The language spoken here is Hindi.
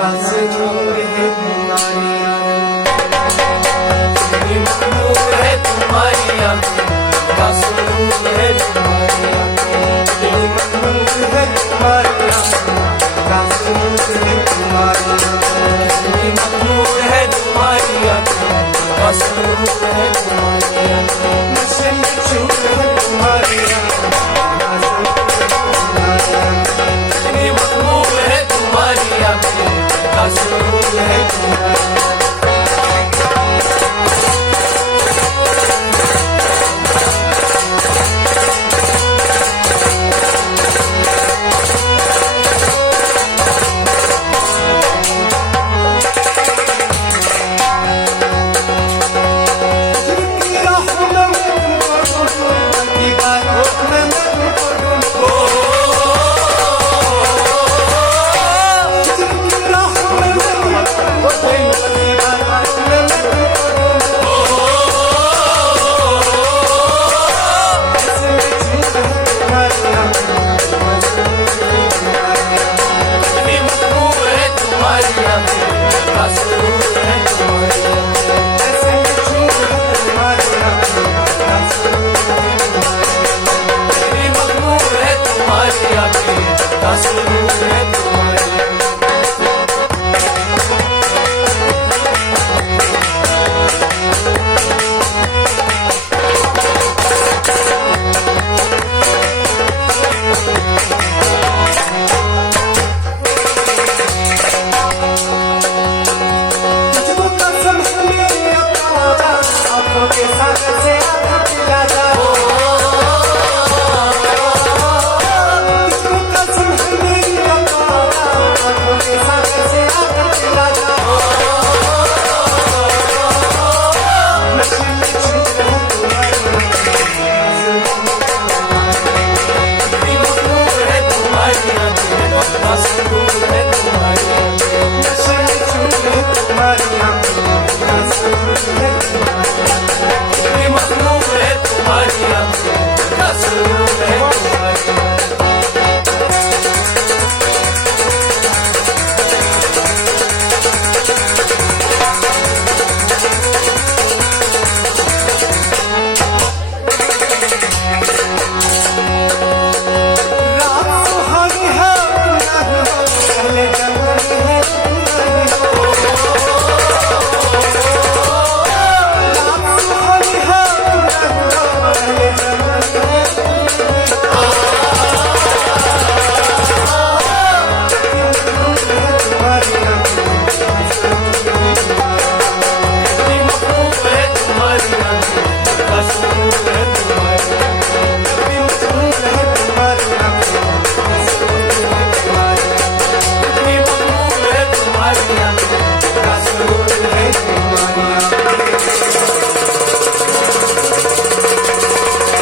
कासरूर है तुम्हारी इतनी मखमूर है तुम्हारी आंखें, कासरूर है तुम्हारी आंखें, इतनी मखमूर है तुम्हारी आंखें, कासरूर है तुम्हारी आंखें, इतनी मखमूर है तुम्हारी आंखें, कासरूर है तुम्हारी आंखें, नशे में चूर है तुम्हारी आंखें, कासरूर है तुम्हारी आंखें, इतनी मखमूर है तुम्हारी आंखें, कासरूर है तुम्हारी आंखें। That's